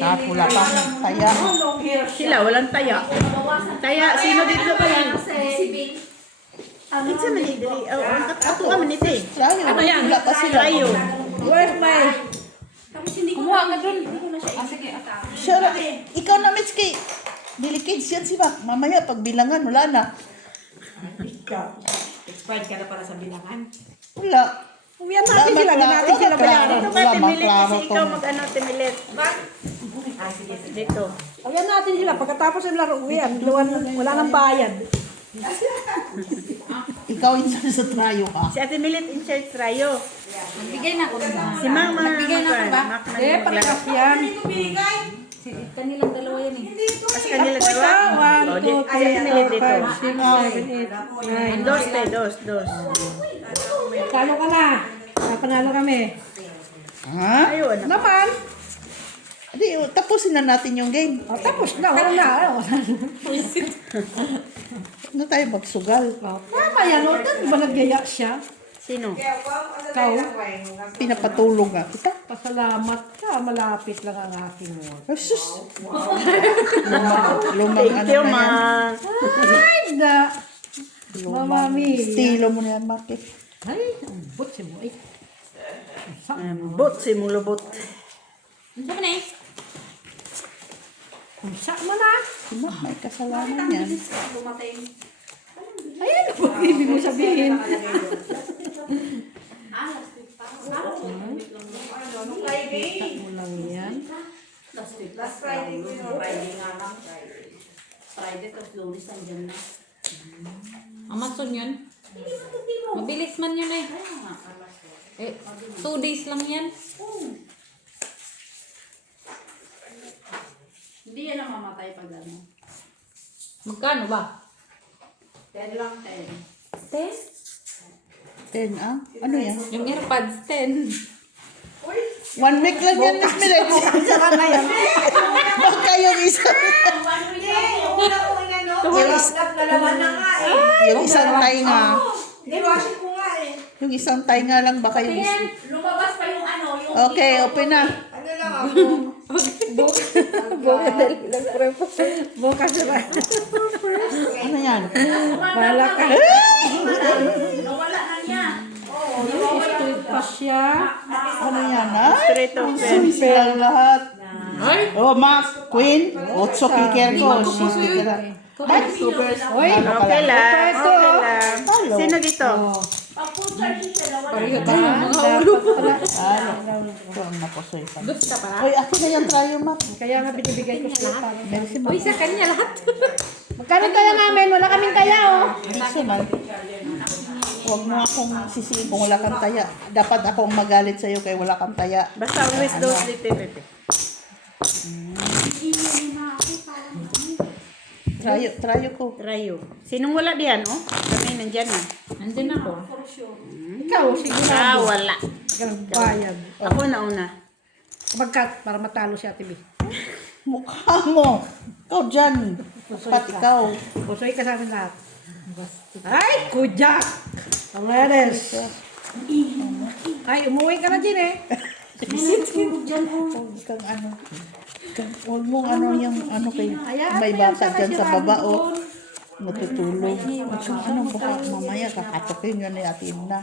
Tapos wala pang taya. Sila, walang taya. Taya, sino dito ba yan? It's a minute. Ang kato ka minute eh. Ano yan? Wala pa sila. Tayo. Where's my... Kumuha ka dun. Sure, ikaw na, Mitski. Delicate yan si Mac. Mamaya, pag bilangan, wala na. Expired ka na para sa bilangan. Wala. Uwian natin sila. Natin sila bayaran. Dito ka, timilit. Kasi ikaw mag-ano, timilit. Dito. Uwian natin sila. Pagkatapos ng laro, uwian. Wala nang bayad. Ikaw insan sa trayo ka. Si Ate Milit in charge tayo. Nagbigay na ako ba? Si Mama. Nagbigay na ako ba? Eh, pagkas yan. Kanilang dalawa yan eh. Kasi kanila dalawa. One, O, two, si Ate three, Milit four, dito. five, six, seven, eight, nine. Dos, te, dos. Talo ka na. Panalo kami. Ha? Ayun. Naman. Hindi, tapusin na natin yung game. Oh, tapos na. Wala na. Ano tayo magsugal? Tama yan. O, di ba nagyaya siya? Sino? Ikaw. Pinapatulog nga kita. Pasalamat ka. Malapit lang ang aking mo. Ay, sus. Lumang Thank ano you, na yan. Ma. Ay, da. Mama mi. Estilo mo na yan, Maki. Ay, ang butsi mo. Ay. Bot, si mulubot. Ano ba na eh? Kung saan mo na. Si Mac, may kasalanan yan. Ayan, ang ibig mo sabihin. Kita mo lang yan. Last Friday ko yun. Friday nga lang. Friday tapos Lunes nandiyan na. Amazon yun? Mabilis man yun eh. Eh, 2 days lang yan. Hindi yan ang mamatay pag ano. Magkano ba? 10 lang, 10. 10? 10, ah? Ano yan? Yung AirPods, 10. 1 week lang yan, Miss Milet. Baka yung isang... Yung isang tainga. Yung isang tainga lang, baka yung isang... Lumabas pa yung ano, yung... Okay, open na. Bukas na ba? Ano yan? Bala ka. Nawala na niya. Street pa siya. Ano yan, ha? Straight open. Susi lang lahat. Oh, Mac, Queen, Otso Kiker ko. Susi ka lang. Ay, super. Oy, Okay lang. Ito. Okay lang. Sino dito? Pag full charge yung dalawa. Dapat pala. Ito ang naposoy pa. Gusto pa. Uy, ako na yung trayo, Mac. Kaya nga binibigay ko sa lahat. Merci, Mac. Uy, sa kanya lahat. Magkano tayo namin? Wala kaming taya, oh. Merci, Mac. Huwag mo akong sisihin kung wala kang taya. Dapat akong magalit sa'yo kaya wala kang taya. Basta always those dito. Trayo ko. Rayo. Sinong wala diyan, oh? Kami nandyan na. Nandun ako. Ikaw, Ah, sigurado. wala. Kang bayad. Ako na una. Magkat para matalo si Ate B. Mukha mo. Ikaw dyan. Pati ikaw. Pusoy ka sa amin lahat. Ay, kujak! Pamares. Ay, umuwi ka na din eh. Huwag kang ano. Huwag mong ano yung ano kay may bata dyan sa baba o natutulog. Ano baka mamaya kakatokin yun ni Ate Edna.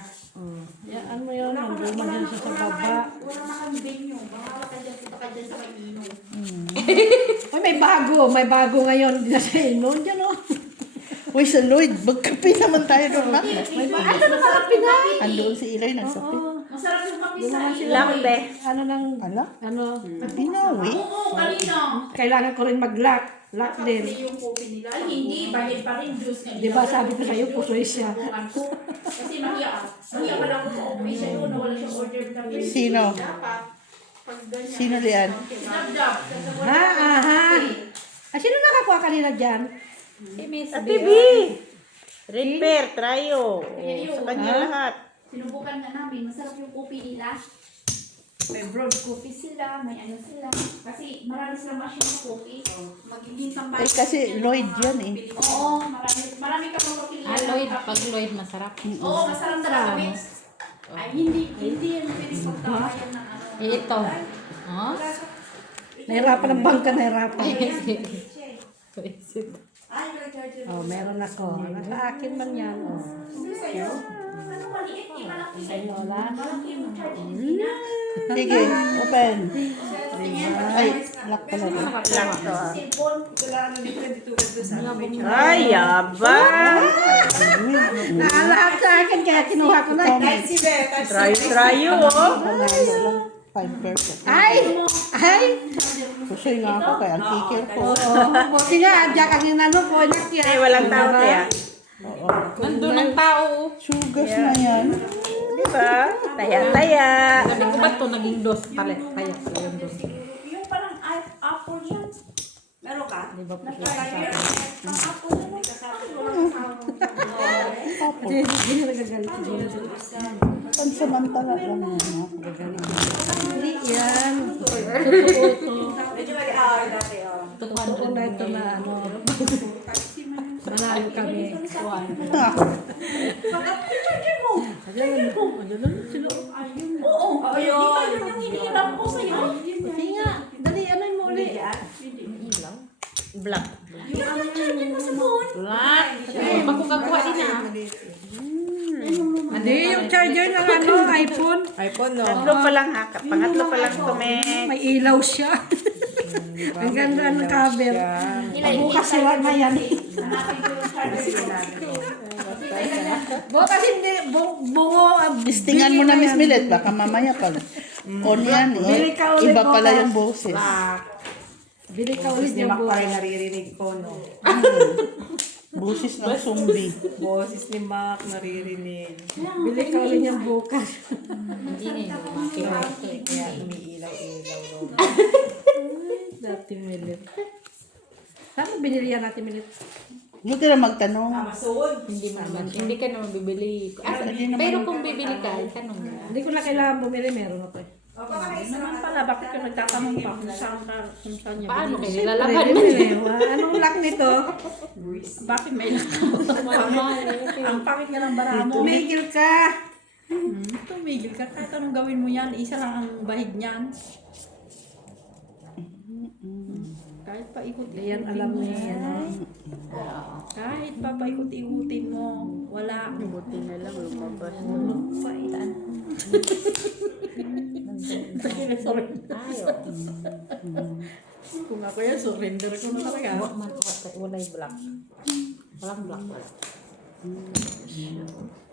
Yan mo yun, nandun man dyan siya sa baba. Uy, may bago ngayon. Hindi na siya inon dyan, oh. Uy, sa Lloyd, magkape naman tayo doon, Mac. Ano na mga Pinay? Andoon si Iloy nagsape. Masarap yung kape sa Lambe. Ano nang, Ala, ano, pinawi. Oo, kanina. kailangan ko rin mag-lock. Lock din. Yung kopi nila. Ay, hindi. Balik pa rin juice nga. Di ba sabi ko sa'yo, pusoy siya. Kasi mahiya. Mahiya pa lang ako. Okay siya doon. Wala siyang order kape. Sino? Dapat. Pag ganyan. Sino lian? Dabdab. Ha, aha. Ah, sino nakakuha kanina dyan? Si Miss Ate B. Red bear, trayo. Sa kanya lahat. Sinubukan na namin. Masarap yung kopi nila. May broad coffee sila, may ano sila. Kasi marami silang machine sa coffee. Magiging tambay. Ay, kasi Lloyd yan eh. Oo, marami ka pang papilihan. Lloyd, pag Lloyd masarap. Oo, masarap talaga mix. Ay, hindi yan pwede pagkabayan ng ano. Eh, ito. Oh? Nahirapan ang bangka, nahirapan. Oh, meron ako. Nasa akin man yan. Oh. Ay, Lola. Sige, open. Ay, lock pala. Lock to. Ay, yaba. Naalaap sa akin, kaya kinuha ko na. Trayo, oh. Panalo lang. 5%. Ay! Ay! Pusoy nga ako kaya ang kikir ko. Oo. Buti nga, diyan ang inano ko. Ay, walang tao, Tia. Nandun ang tao. Sugas na yan. Di ba? Taya-taya. Sabi ko ba ito naging dos pala? Kaya sa yung dos. Yung parang apple yan. Meron ka? Di ba po? Pang apple yan. May kasama ko lang Opo. Hindi na nagagalit si Jojo. Pansamantala lang yan. Hindi yan. Medyo mag-aaway dati. Totoo na ito na ano. Manalo kami. Oo. Ayun. Yun yung hinihiram ko sa'yo. Hindi nga. Dali, ano mo ulit? Black. Yung ano yan mo sa phone. Black. Bago kakuha din ah. Hindi, yung charger ng ano, iPhone. iPhone, no? Tatlo pa lang, ha? Pangatlo pa lang ito, Meg. May ilaw siya. Ang ganda ng cover. Bukas sila na yan. Hanapin ko yung charger. Bukas hindi, bungo. Listingan mo na, Miss Millet. Baka mamaya pag on yan Bili ka ulit iba pala bukas. yung boses. Bili ka ulit yung bukas. naririnig ko, no? Boses ng zombie. Boses ni Mac naririnig. Bili ka ulit yung bukas. Hindi na yung lumaki. Kaya umiilaw-ilaw, no? Dati Milit. Saan mo binili yan natin Milit? Huwag ka na magtanong. Hindi mo naman. Hindi ka naman bibili. Pero kung bibili ka, tanong mo. Hindi ko na kailangan bumili, meron ako eh. Naman pala, bakit ka nagtatanong pa kung saan niya? Paano kayo Siyempre, nilalaban mo? bumili. Anong lock nito? Bakit may ang pangit nga ng bara mo. Tumigil ka! Tumigil ka. Kahit anong gawin mo yan, isa lang ang bahig niyan. Kahit pa Hindi yan alam ni ano. kahit pa paikot-ikutin mo, wala. Buti na lang, lumabas. Paitan. Kung ako yan, surrender ko na talaga. Walay black. Walang black.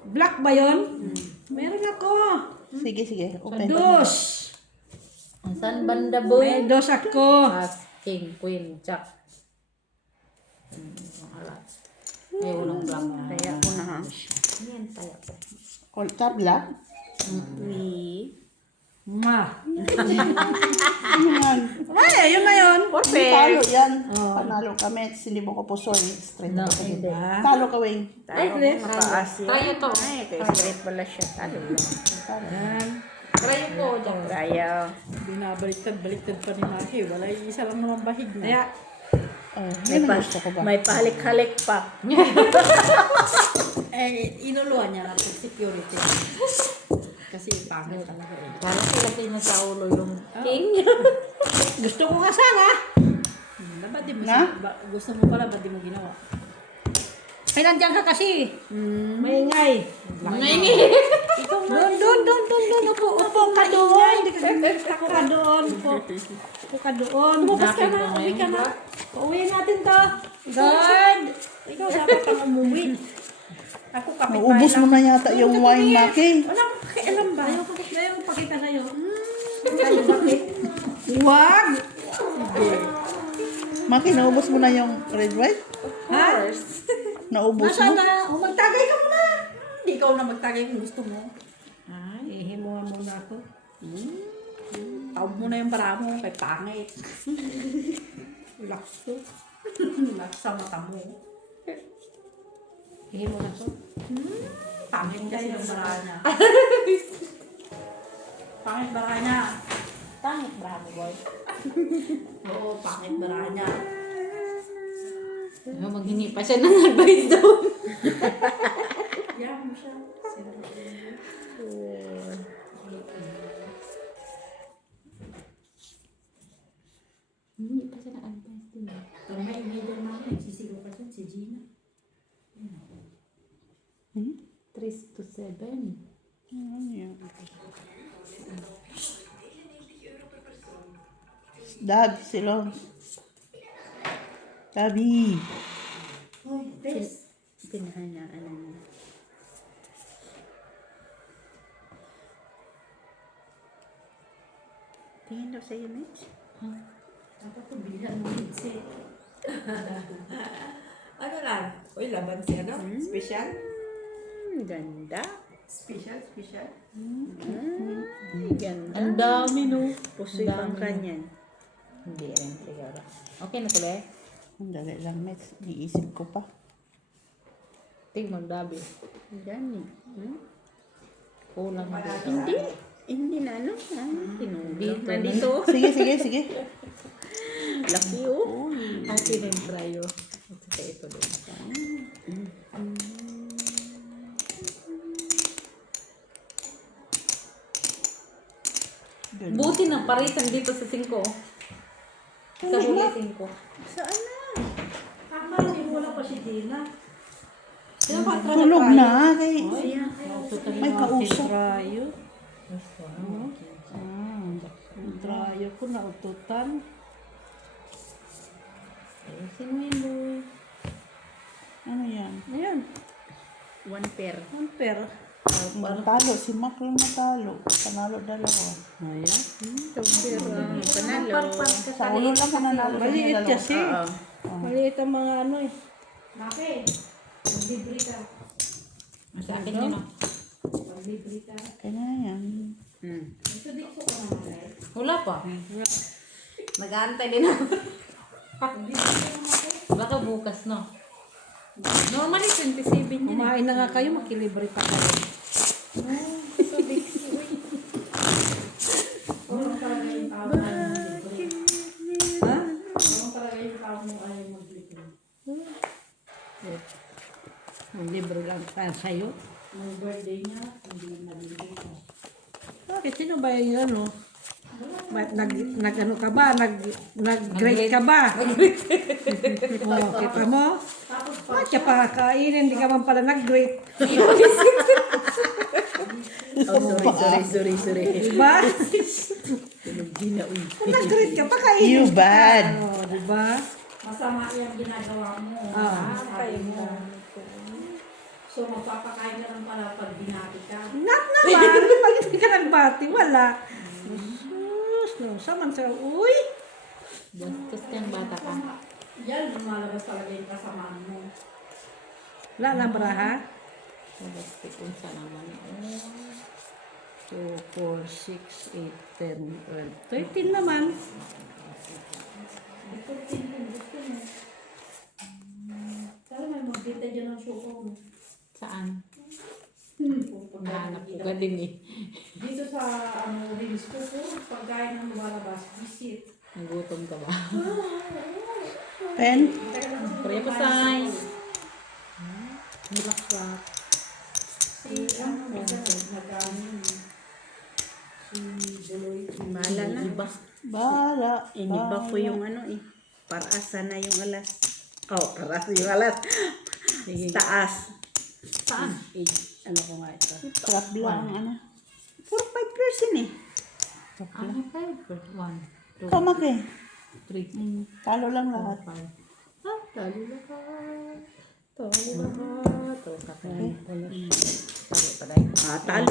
Black ba yun? Meron ako. Sige, sige. Open. Dos. Saan banda boy? May dos ako. As, king, queen, jack. Wala. Ay, walang black. Taya ko na, ha? Yan, tayo ko. All tabla. Ma. Ano yan? Ay, yun na yun. Talo yan. Panalo kami. Hindi mo ko pusoy. Straight ako. Talo ka, Wayne. Talo mo, mataas yan. Tayo to. Ay, kaya straight pala siya. Talo lang. Tayo ko, jack. Tayo. Binabaliktad-baliktad pa ni Maki. Wala, isa lang naman bahig na. Kaya, Oh, yan ang gusto ko ba? May pahalik-halik pa. Inuluan niya natin security. Kasi pangit talaga eh. Kala sila kayo sa ulo yung king. gusto ko nga sana. Ba't di mo Na? gusto mo pala, ba't di mo ginawa? Ay, nandiyan ka kasi. Maingay. Doon. Upo ka doon. Ako ka doon. Upo ka doon. Bukas ka na, uwi ka na. Uwi natin to. God. Ikaw dapat kang umuwi. Ako kapit Naubos mo na yata yung wine, Maki. Walang pakialam ba? Ayaw pakita sa'yo. Tayo bakit? Wag. Maki, naubos mo na yung red white? Ha? Naubos Nasaan mo? na? Magtagay ka muna. Hindi ikaw na magtagay kung gusto mo. Ihimuha muna ako. Taob mo na yung para mo, kay pangit. Relax to. Relax sa mata mo. Ihimuha na ako. Pangit kasi yung bara niya. Pangit bara niya. Tangit ba mo, boy? Oo, pangit bara niya. Maghingi pa siya ng advice doon. Yan mo siya. Hindi pa siya nag-advise din. Pag may leader namin, nagsisigaw pa dyan, si Gina. 3 to 7. Ano yan? Dab, silong. Dabi. Hoy, Tess. Pinahanaan na. Tingin daw sa'yo, Mitch. Dapat ko bilhan ng headset. Ano lang? Uy, laban siya, no? Special? Ganda. Special, special. Ganda. Ang dami, no? Pusoy Ang pang dami. kanyan. Hindi rin siguro. Okay na tuloy. Ang dali lang, Mets. Niisip ko pa. Tingnan, dabi. Gani. Kulang na dito. Hindi. Hindi na ano. Tinulog. Dito. Nandito. Sige, sige, sige. Laki oh. Okay na yung tryo. At ito din. Ganun. Buti ng parisan dito sa 5. Sa huli 5. Saan na? Tama, hindi wala pa si Gina. Sino ba Tulog na. Kay... May kausap. Trayo. Ang trayo ko na ututan. Ayusin mo yun, boy. Ano yan? Ayan. 1 pair. Ampere. Natalo. Si Mac lang natalo. Panalo dalawa. Ayan. 2 pair. Panalo. Sa ulo lang ka nanalo. Maliit kasi. Oo. Maliit ang mga ano eh. Bakit? Maglibre ka. Sa akin yun, no? Maglibre ka. Kaya na yan. Ito dito ka naman eh. Wala pa. Nag-aantay din ako. Baka bukas, no? Normally, 27 yun. Kumain na nga kayo, makilibre pa kayo. Kung talaga yung tao mo ayaw maglibre. Ha? Kung talaga yung tao mo ayaw maglibre. Ang libre lang tayo sa'yo. Nung birthday niya, hindi maglibre ka. Bakit? Sino ba yung ano? Nag-ano ka ba? Nag-grade ka ba? Oh, kita mo? Bakit ka pa kainin? Hindi ka man pala nag-grade. Sorry. Diba? Kung nag-grade ka pa kainin. You bad. Oh, diba? Masama yung ginagawa mo. Ah. Kayo mo. So, magpapakain ka lang pala pag binati ka. Not naman. Pag hindi ka nagbati, wala. Sus, no. Saman sa, uy. Bastos kang bata ka. Yan, lumalabas talaga yung kasamaan mo. Wala na braha. Bastos kung saan naman. 2, 4, 6, 8, 10, 12, 13 naman. Ito, gusto mo. Sana may magbita dyan ng suko mo. Saan? Pupunta Nahanap ko ka din eh. dito sa release ko po, pagkain ng lumalabas, visit. Nagutom ka ba? Pen? Pray pa size. Bulaklak. Si, nagkano si Deloy. Bahala na. Iba. Bala. Iniba ko yung ano eh. Parasa na yung alas. Oh, parasa yung alas. Taas. Saan? Ano ko nga ito? Trap lang. Ano? 4-5% eh. Ano kayo? 1, 2, Kamak eh. 3, Talo lang lahat. 4, 5. Ah, talo lahat. Talo lahat. Talo pa dahil. Talo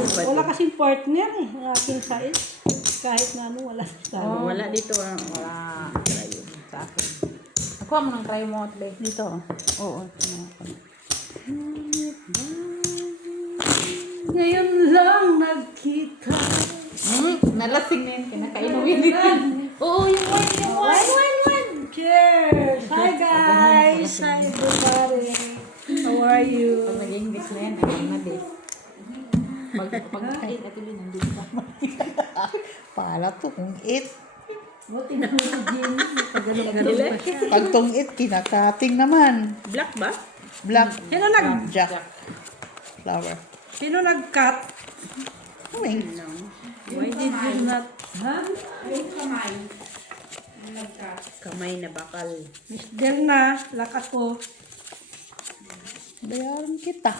pa. Wala kasing partner eh. Ang aking size. Kahit na ano, wala sa Wala dito. Wala. Try sa akin. Nakuha mo ng try mo at bay. Dito. Oo. Ngayon lang nagkita. Nalasing na yun. Kinakainuwi din. Oo, yung wine. Cheers! Hi guys! Hi everybody! How are you? Pag nag-English na yan, ay na din. Pag-kain at ibig nandito pa. Pala to. Kung it. Buti na mo Jean. Pagano-gano pa siya. Pag tong it, kinakating naman. Black ba? Black. Sino Jack. Flower. Sino nag-cut? Wings. No. Why did you not? Ha? Yung kamay, Kamay na bakal. Miss Delna, lakas ko. Bayaran kita.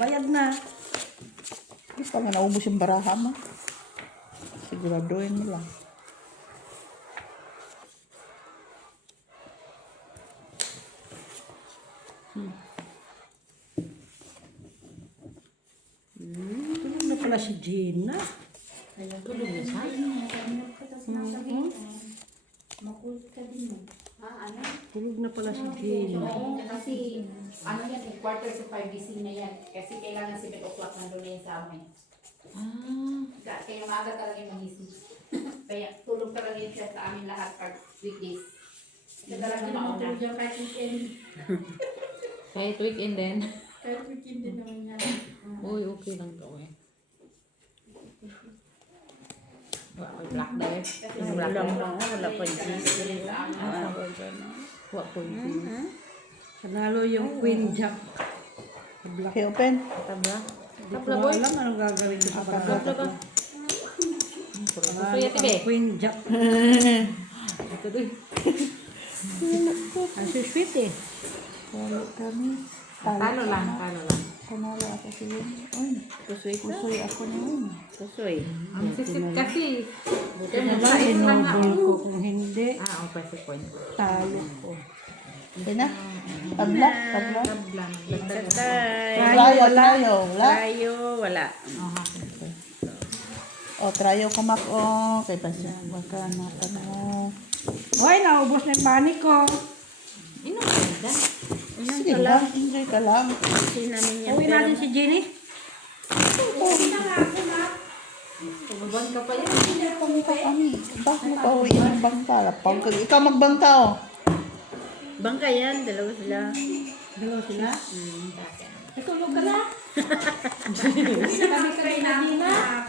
Bayad na. Hindi pa nga naubos yung baraha mo. Siguraduhin mo lang. Tulog na pala si Gina. Tulog na siya. Tulog na pala si Gina. Kasi, ano yan, quarter to 5 gising na yan. Kasi kailangan 7 o'clock nandun na yan sa amin. Kaya maaga talaga yung magising. Kaya tulog talaga yun siya sa amin lahat pag weekdays. Siya talaga mauna. Kahit weekend din. Kahit weekend din naman yan. Uy, okay lang to eh. Wala ko black dive. Wala pa cheese. Wala ko yung Panalo yung Queen Jack. Black. Okay, open. tabla. Hindi ko alam anong gagawin ko sa Tabla panalo. ba? Panalo Kuya, tibe. ang Queen Jack. Ito doon. Ang sweet eh. Talo kami. Talo lang, talo lang. Panalo ako si Win. Uy, Kusoy ka? kusoy ako na yun. Kusoy. Ang sisip kasi. Kaya ba, inobol ko kung hindi. Okay, si point. Talo ko. Okay na? Tabla? Tabla? Tabla. Tatay. Trayo, trayo. Wala? Tayo, wala. O, trayo kumak. O, kay pasya. Baka natin mo. Hoy, naubos na yung money ko. Inom ka na. Sige lang, enjoy ka lang. Kasi namin yung Uwi natin si Jenny. Tumaban ka pa yan. Pangka kami. Bakit mo pa uwi ng bangka? Pangka. Ikaw magbangka o. Bangka yan, dalawa sila. Dalawa sila. Natulog ka na. Sabi ka rin namin na.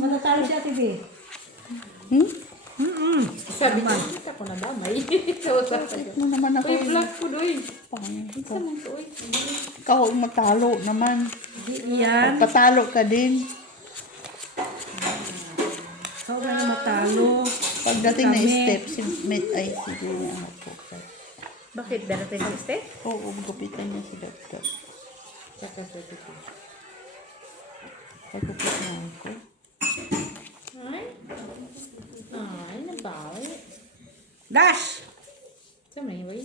Matatalo si Ate B. Hmm? Sabi niya, kita ko na damay. Ano naman ako? Uy, vlog ko doy. Pangka. Saman to, uy. Ikaw ang matalo naman. Yan. Patalo ka din. Ikaw na yung matalo. Pagdating na Kami. step, si Met ay sige na ako. Bakit? Darating ang step? Oo, gupitan niya si Doctor. Saka sa ito. Pagupit na ako. Ay, nabawi. Dash! Sama yun, uy.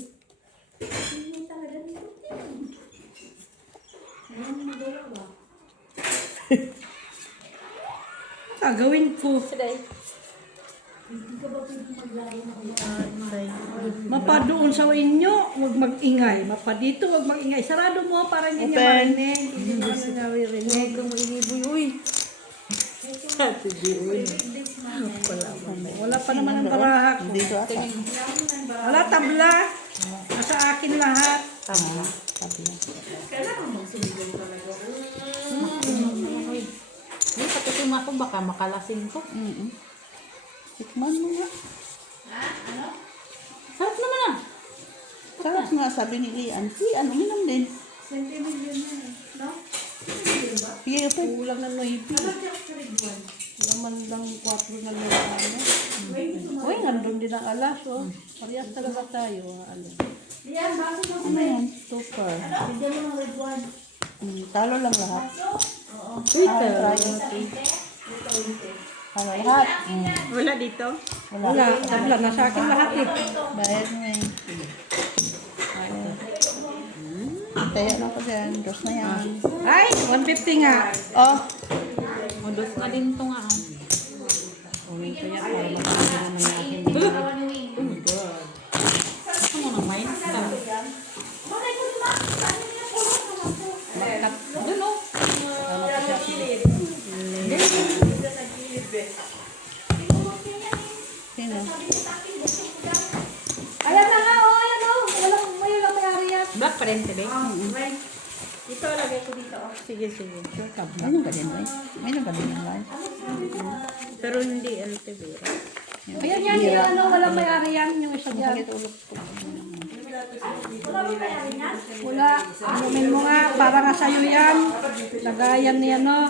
Gagawin ko. Mapadoon sa inyo, huwag mag-ingay. Mapadito, huwag mag-ingay. Sarado mo para hindi niya Open. marinig. Hindi mo na naririnig. Kung iniboy, uy. Wala pa naman ang baraha ko. Dito ata. Wala tabla. Nasa akin lahat. Tabla. Tabla. Ay, patusuma ko, baka makalasin ko. Tikman mo nga. Sarap naman ah. Sarap nga sabi ni Ian. Si ano, minum din. Sige, open. Kulang na noipi. Laman lang 4 na lang. Uy, nandun din ang alas. Oh. Parehas talaga tayo. Ano. Ano yan? Super. Talo lang lahat. Twitter. Talo lahat. Wala dito? Wala. Tabla. Nasa akin lahat eh. Bayad mo eh. Tayo na ko dyan. Dos na yan. Ay, 150 nga. Oh, Udos na din ito nga. ah. Kaya para makakita naman natin. Ano mo naman? Doon oh. sino? Ayan na nga, oh, ayan oh. May lang may-ari yan. Black pa rin, tibe. Ito, lagay ko dito. Sige, sige. Mayroon ka din, May? Mayroon ka din yung live? Pero hindi, ano, tibira. Ayan yan, yung ano, walang may-ari yan. Yung isa dyan. Bakit ulok ko? Wala. Inumin mo nga, para nga sa'yo yan. Lagayan ni ano.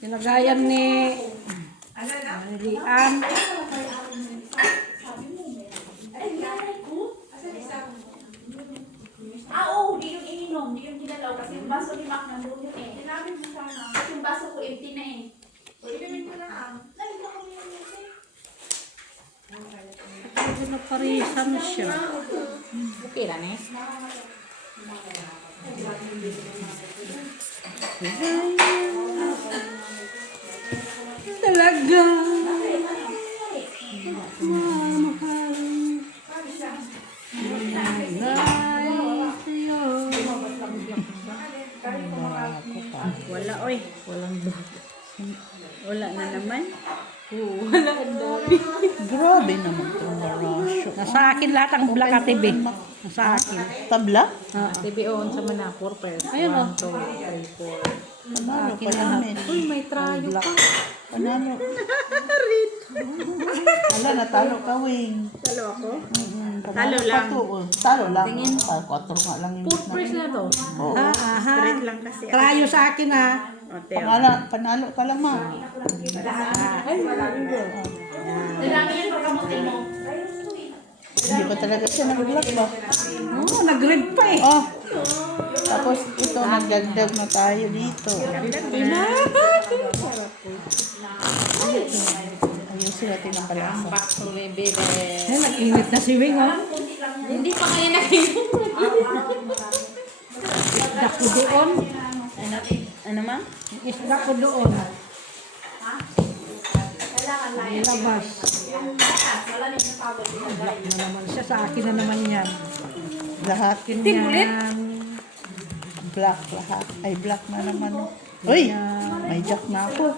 Yung lagayan ni... tanghalian. Oo, di yung ininom, di yung ginalaw kasi yung baso ni Mac nandun yun eh. Sinabi mo sana. Kasi yung baso ko empty na eh. Inimin ko na ang. Nakita ko yun yun eh. Sabi na parisan siya. Okay lang eh. Talaga. Mamahal. Wala, oy. Walang black. Wala na naman. Grabe naman itong barasyo. Nasa akin lahat ang black at TV. Nasa akin. Tabla? TBO sa mana 4 pairs. Ayun, oh. 1, 2, 3, 4. Panalo pa namin. Uy, may trayo pa. Panalo. Wala, natalo ka, Wing. Talo ako. Talo lang. Talo lang. 4 nga lang yung 4 pairs na to. Oo. Aha. Straight lang kasi. Trayo sa akin ha. O, Teo. Panalo ka lang, ma. Dalami yan pagkamutin mo. Hindi ba talaga siya nag-vlog ba? Oo, nag-red pa eh. Oh. Tapos ito, nagdagdag na tayo dito. Ayusin natin ang palasa. Back to me, baby. Ay, nag-init na si Wing oh. Hindi pa kaya nakita. Isda ko doon. Ano ma'am? Isda ko doon. Ilabas. Black na naman siya. Sa akin na naman yan. Lahat. Yan. Black lahat. Ay, black na naman. Uy! May jack na ako.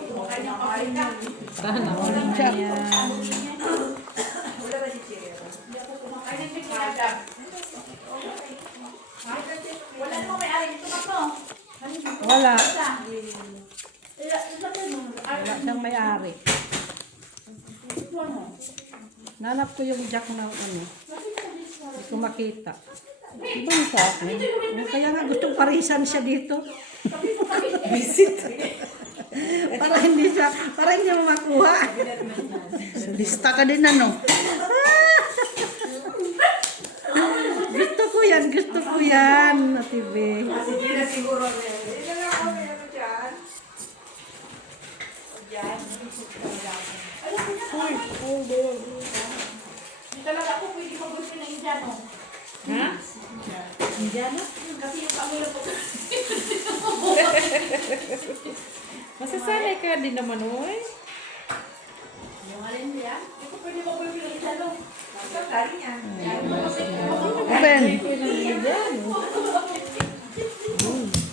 Sana. Walang jack. Wala mo may ari dito mo. Wala. Wala siyang may-ari. Nanap ko yung jack na ano. Hindi ko makita. Iba yung sa akin. Kaya nga gustong parisan siya dito. Visit. para hindi mo makuha. Lista ka din ano. Gusto ko yan, Atibe. Hindi talaga ako pwede mag-gusto ng Indiano. Ha? Indiana? Kasi yung pamilya ko. Masasanay ka din naman, oy. Yung alin niya? Hindi ko pwede mag-gusto ng Indiano. Open!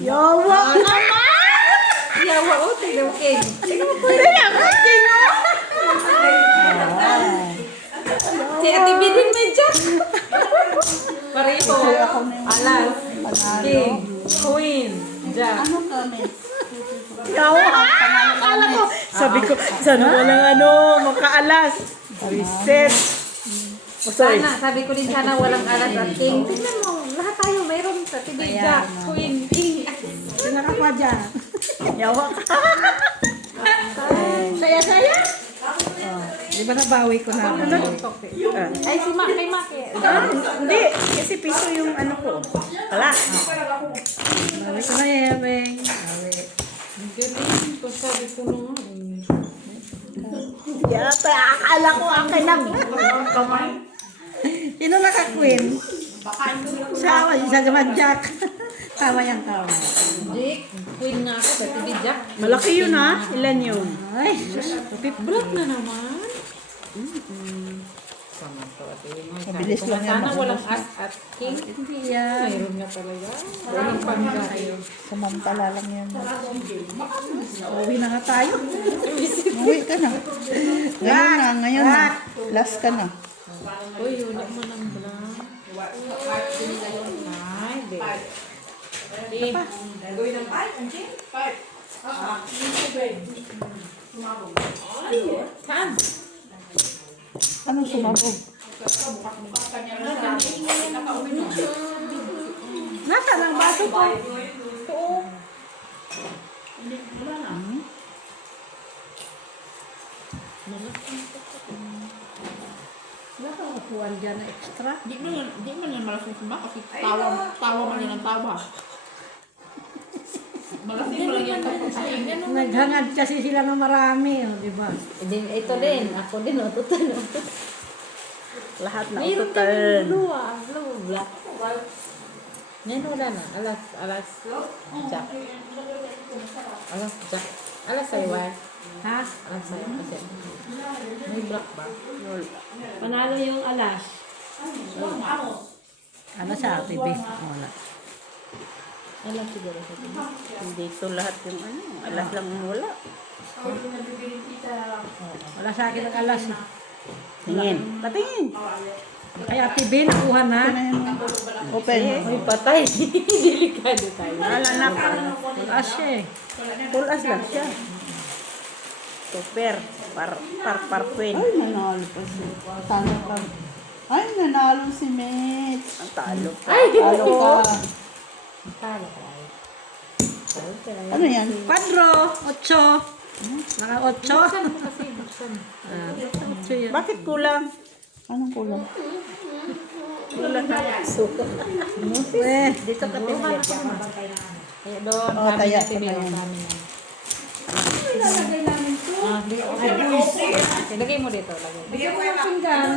Yawa! Yawa, oh, tignan mo, King. Si Ate B din may jack. Pareho. Alas. King. Queen. Jack. Ano kami? Yawa! Akala ko, sabi ko, sana walang makaalas. Reset. Oh, sorry. Sana, sabi ko din sana walang alas at King. Tingnan mo, lahat tayo mayroon sa Ate B, Jack, Queen, King. Sinakakwa dyan. Yawa ka. Saya-saya. Di ba nabawi ko na? Ay, si Ma, kay Ma. Hindi, kasi piso yung ano ko. Wala. Nabawi ko na yan, Beng. Ang galing. Kung sabi ko nung Yata, akala ko akin lang. Sino naka-queen? Sawa, isa naman Jack. Tawa yung tawa. Dick, Queen nga ako, Ate B, Jack. Malaki yun ha. Ilan yun? Ay, Black na naman. Sama to, Ate B. Mabilis lang yan, Sana maubos walang na. as at King. hindi yan. Mayroon nga talaga. Walang pangkayo. Samantala lang yan. Uwi na nga tayo. Uwi ka na. Ngayon na. Last ka na. Uy, wala mo ng black. Ay, babe. Saan? Anong sumabog? Nasaan ang baso ko? Wala kang upuan dyan na extra. Di man yan malas yung simba kasi tawa man yan ang tawa. Malasing mo lang yan kapag sa inyo. Naghangad kasi sila ng marami, oh, di ba? Ito din. Ako din, ututan. Lahat na Mayroon ututan. din blue black. Yan wala na. Alas. Jack. Alas sa'yo, why? Ha? Alas sa'yo. Kasi may black ba? Panalo yung alas. Ano sa TV? Wala. Alas siguro sa ito. Dito lahat yung alas lang ang wala. Wala sa akin ang alas. Tingin. Patingin. Kaya TV nakuha na. Open. May patay. Delikado tayo. Wala na pa. Alas siya eh. Tulas lang siya. Super. Par queen. Ay, nanalo pa siya. Talo ka. Ay, nanalo si Mitch. Ang talo. Talo ka. Talo tayo. Ano yan? 4, 8. Naka 8. Buksan mo kasi. Buksan. Basta 8 yan. Bakit kulang? Anong kulang? Kulang na. Eh, Dito ka tingin. Kaya doon. Oh, kami taya, na TV, taya. kami na. Lagay mo dito. Lagay. Bigyan ko yung pinggan.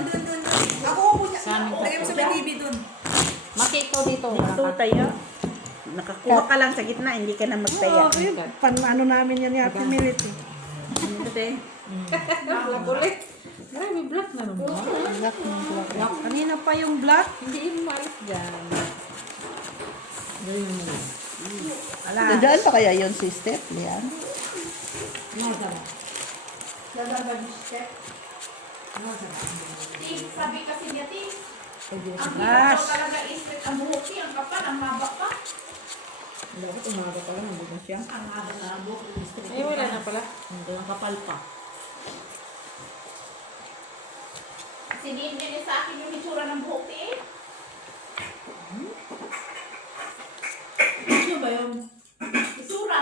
Ako mo niya. Sa aming Lagyan mo sa may TV dun. Makito dito. Ito tayo. Nakakuha ka lang sa gitna, hindi ka na magtaya. ano namin yan ni Ate Milit eh. Ate. Black ulit. Marami black na naman. Black na black. Kanina pa yung black. Hindi yung maalis dyan. Dadaan pa kaya yun si Steph, Lian? Ting, sabi kasi niya, Ting, ang hirap Mas. daw talaga is ang buhok niya, ang kapal, ang haba pa. Dapat umaga pa lang, hindi na siya. Ang haba na ang buhok. Ay, wala na pala. Hindi ang kapal pa. Sinihin niya sa akin yung itsura ng buhok eh. Ano ba yun? Si Sura.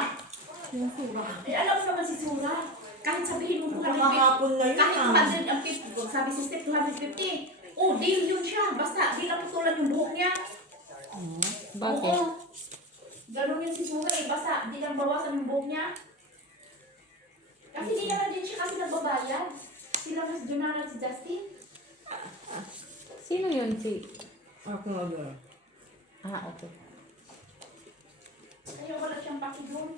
Eh, alam mo naman si Sura. Kahit sabihin mo 250. Kahapon na yun, Kahit ah. 250. Sabi si Steph 250. Oh, deal yun siya. Basta, di lang putulan yung buhok niya. Bakit? Oo. Ganun yun si Sura eh. Basta, di lang bawasan yung buhok niya. Kasi di naman din siya kasi nagbabayad. Sila mas Jonathan si Justin. Sino yun si... Ako nga gano'n. Okay. Kaya wala siyang pakidon.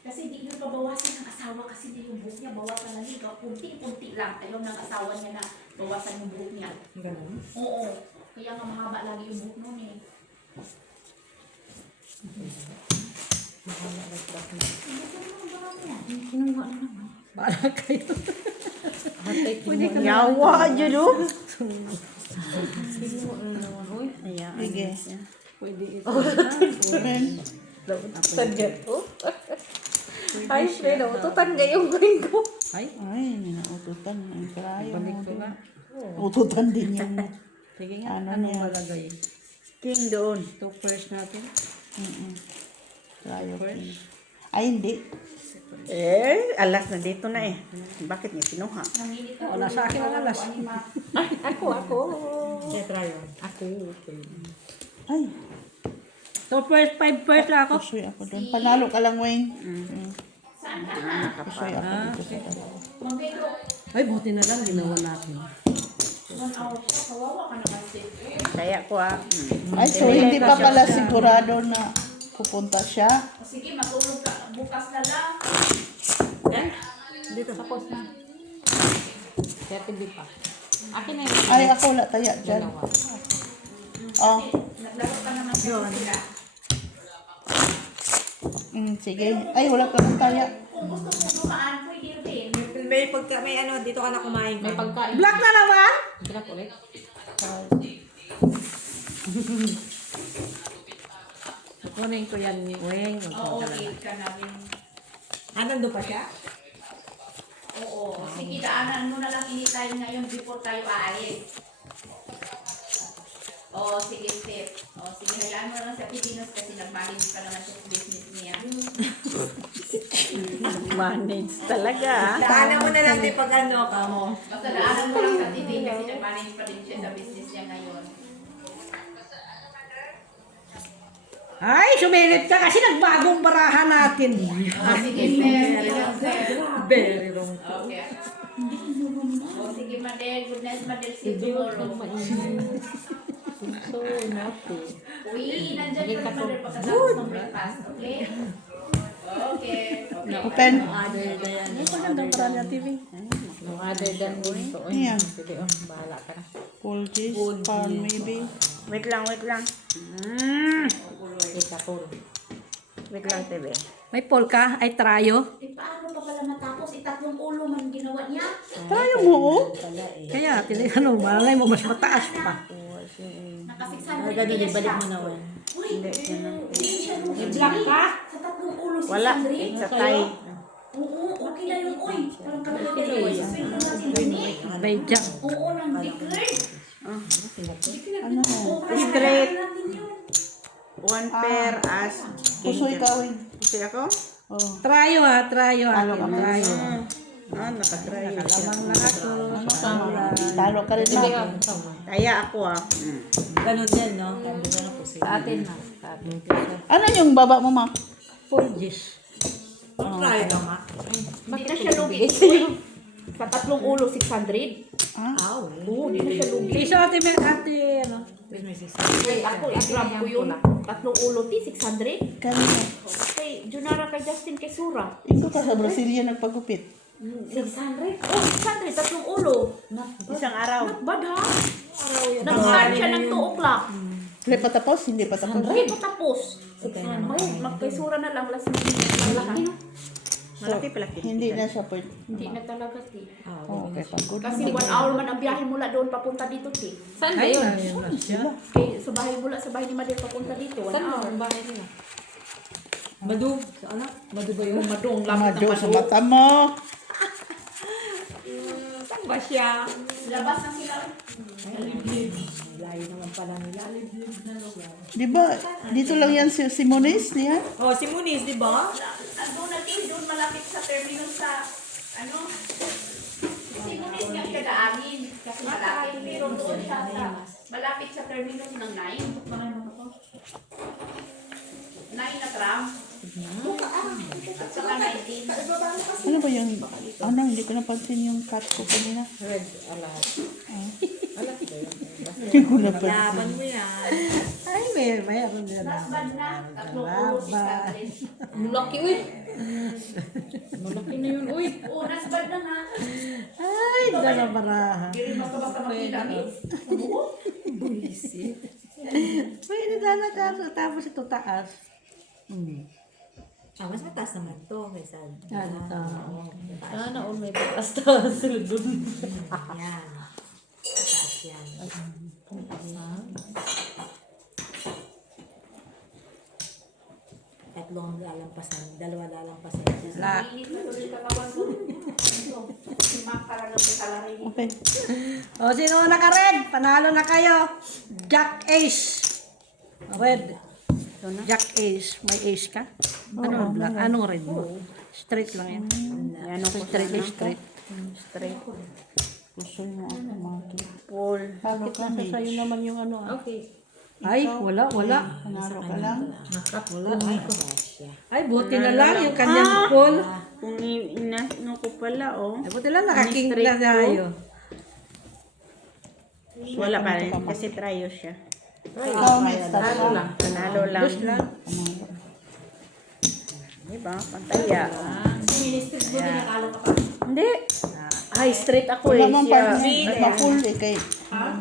Kasi di yun pabawasan ng asawa kasi di yung buhok niya bawasan na yun. Punti-punti lang. Ayaw ng asawa niya na bawasan yung buhok niya. Gano'n? Oo. Kaya nga mahaba lagi yung buhok nun eh. Kinuha na naman. Para kayo. Pwede ka Yawa, Judo. Kinuha na naman. Uy. Ayan. Sige. Pwede ito. Open. Ututan dyan to. Ay, Shred. Ututan niya yung ring ko. Ay, Ay, naututan. Ang karayo balik mo ko doon. nga. Ututan din yung Sige nga, Ano anong niya? balagay? King doon. Ito first natin. karayo. Ay, hindi. Alas na dito na eh. Bakit niya kinuha? Wala sa akin ang alas. Ako. Tetra yun. Ako. Okay. Ay, So first, 5 first lang ako. pusoy ako doon. Panalo ka lang, Wayne. Saan ka na? Pusoy ako dito sa dalawa. Mag-pedro. Ay, buti na lang ginawa natin. 1 hour pa. Kawawa ka naman Steph. Kaya ko Ay, so hindi pa pala sigurado na pupunta siya. O sige, matulog ka. Bukas na lang. Dito sa post na. Kaya hindi pa. Akin na yun. Ay, ako wala taya dyan. Dalawa. Oh, Naglaro ka naman sa sila. sige. Ay, wala ka ng taya. Kung gusto mo dumaan, pwede rin. May ano, dito ka na kumain. May pagkain. Black na naman? Black ulit. Kunin ko yan ni Weng. Oo, late ka namin. Nandun pa siya? Oo. Sige, daanan mo na lang ini tayo ngayon before tayo aalis. Oo, sige, Steph. Oo, sige, hayaan mo lang sa Pilipinas kasi nag-manage pa naman siya sa business niya. Manage talaga. Daanan mo na lang din pag ano ka mo. Basta naalam mo lang sa TV kasi nag-manage pa din siya sa business niya ngayon. Ay, sumilip ka kasi nagbagong barahan natin. Oo, sige, Steph. Very wrong. Okay. Oo, sige, Madel. Good night, Madel. See you tomorrow. So, naughty. Uy, nandyan pa rin Madel pagkatapos ng breakfast. Okay? Okay. Okay. Open. Other than yan. Ay, magandang paraan ng TV. No other than dito. Ayan. Sige, oh, bahala ka na. Full cheese, pan maybe. Wait lang. Ikatol. Wait lang, Tebe. May polka, ay trayo. Eh, paano pa pala matapos? Itatlong ulo man ginawa niya. Tayo mo, oh. Kaya, tinanong, malay mo, mas mataas pa. Naka-600 Ganun, siya. ibalik mo na wala. Uy, hindi siya lugi. Black ka? Sa tatlong ulo, 600. Wala. Sa tay. Oo, okay na yun. Uy, parang kapatid ko. Suspend ko natin yun eh. May jack. Oo, nang declared. Ano? Straight. Natin yun. One pair as Pusoy kawin. Pusoy ako? Oh. Trayo ha, trayo ha. Talo ka na. Trayo. Nakatry. Lamang lang ako. Talo ka rin na. Kaya ako Ganun din, no? Sabi ko na po Sa atin na. Sa atin. Ano yung baba mo, ma? Full gis. Try ka, ma. Hindi na siya lugi. Uy, sa tatlong ulo, 600. Ah? Oo, hindi na siya lugi. Piso ate, ano? Ay, ako, i-grab ko yung tatlong ulo, 600. Kanina. Kay Junara, kay Justin, kay Sura. Ito ka sa Brasilia nagpagupit. 600? Oh, 600, tatlong ulo. Isang araw. Not bad, ha? Nag-start siya ng 2 o'clock. Hindi pa tapos? Hindi pa tapos. Hindi pa tapos. Magkay Sura na lang, last minute na lang. Malaki palaki. Hindi na siya pwede. Hindi na talaga, ti. Okay, pagod. Kasi 1 hour man ang biyahe mula doon papunta dito, ti. Saan ba yun? Kay, sa bahay mula, sa bahay ni Madel papunta dito, 1 Saan ba hour. ang bahay nila? Madu. Sa anak? Madu ba yun? Madong, Madyo sa mata mo. Saan ba siya? Labas na sila. Layo naman pala nila. Di ba? Dito lang yan si Simonis niya. Oh, si Muniz, di ba? Doon natin, doon malapit sa terminal sa, ano, Simonis nga siya daanin. Kasi malapit, pero doon siya sa, malapit sa terminal ng 9. 9 na tram. At saka 19. Ano ba yung... Ano, hindi ko napansin yung cut ko kanina. Red alat. Alat ba yun? Hindi ko napansin. Laban mo yan. Ay, may ako dyan. Last bad na. Tatlong ulo, 600. Malaki, uy. Malaki na yun, uy. Oo, last bad na nga. Ay, dala baraha. Hindi rin basta makita, miss. Pwede dala ka. Tapos ito taas. Mas mataas naman to kaysa. Ano to? Sana all may taas-taas sila dun. Yan. Mataas yan. Tatlong lalampasan. Dalawa lalampasan. Mainit na tuloy katawan ko. Si Mac talaga may salary. Okay. O, sino naka-red? Panalo na kayo. Jack Ace. Red. Jack Ace. May ace ka? Ano? Black? Anong red mo? Straight lang yan. Yan ako Straight na straight. Straight. Pusoy mo ako, Maki. Full. Talo ka, Kasi Mitch. sa'yo naman yung ano. Okay. Ay, wala. Panalo ka lang. Ay, buti na lang yung kanyang pool. Kung inasino ko pala, oh. Ay, buti lang nakaking na tayo. Wala pa rin. Kasi tryo siya. Ikaw, Mitch. Talo lang. Panalo lang. Dos lang. Diba? Pantaya. Ministry mo, tinakalo ka pa. Hindi. Ay, straight ako Wala eh. mang Siya. partner. Ma-full eh kay... Ay!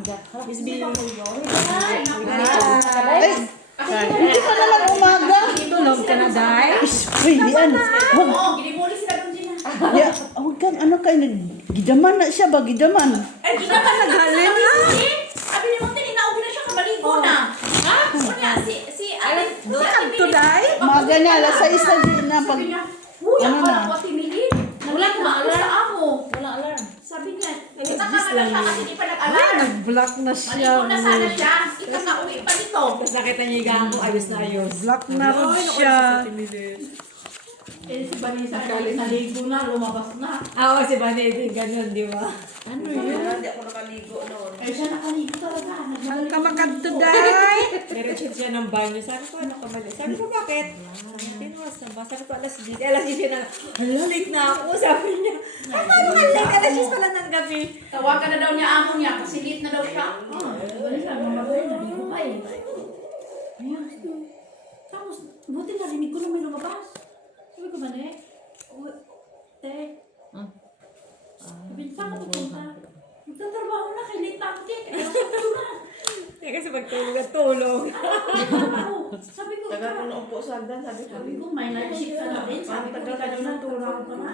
Hindi ka naman umaga. Tulog ka na, Day. Uy, di ano. Wag. Oo, ginimuli sila doon din. Ya, wag kang ano kayo. Gidaman na siya ba? Gidaman. Eh, ginaman na galing na. Sabi ni Monte, ninaubi na siya kabaligo na. Ha? Una, si Ate, Sakto, Day. Maga na, alas 6 na din na pag... sabi niya, uy, Ano ako na? ako timilin. Wala na ako sa amo. Wala alarm. Sabi niya, nakaka na siya kasi di pa nag-alarm. Nag-block na siya. Maligo na sana siya. Nakauwi pa dito. Tapos nakita niya yung gamo, ayos na ayos. Black na rin siya. Eh, si Vanessa, naligo na, lumabas na. Oo, si Vanessa, ganun, di ba? Hindi ako nakaligo noon. Eh, siya nakaligo talaga. Saan ka makadto, day? Meron siya ng banyo. Sabi ko, ano ka mali? Sabi ko, bakit? Pinuwas na ba? Sabi ko, alas 10. Alas 10 siya na, hala, late na ako. Sabi niya, ano ka late? Alas 10 pala ng gabi. Tawagan na daw niya amo niya kasi late na daw siya. Vanessa, mamagay, naligo ka eh. Ayan. Tapos, buti narinig ko na may lumabas. Sabi ko ba, ne? Te. Sabi niya, saan ka pupunta? Magtatrabaho na, kay late na ako, te. Kaya sabi ko na. Eh, kasi magtulog at tulog. Sabi ko, Tagal ko naupo sa hagdan, sabi ko. sabi ko, may night shift ka na rin. Sabi ko, tagal ka daw natulog ka na.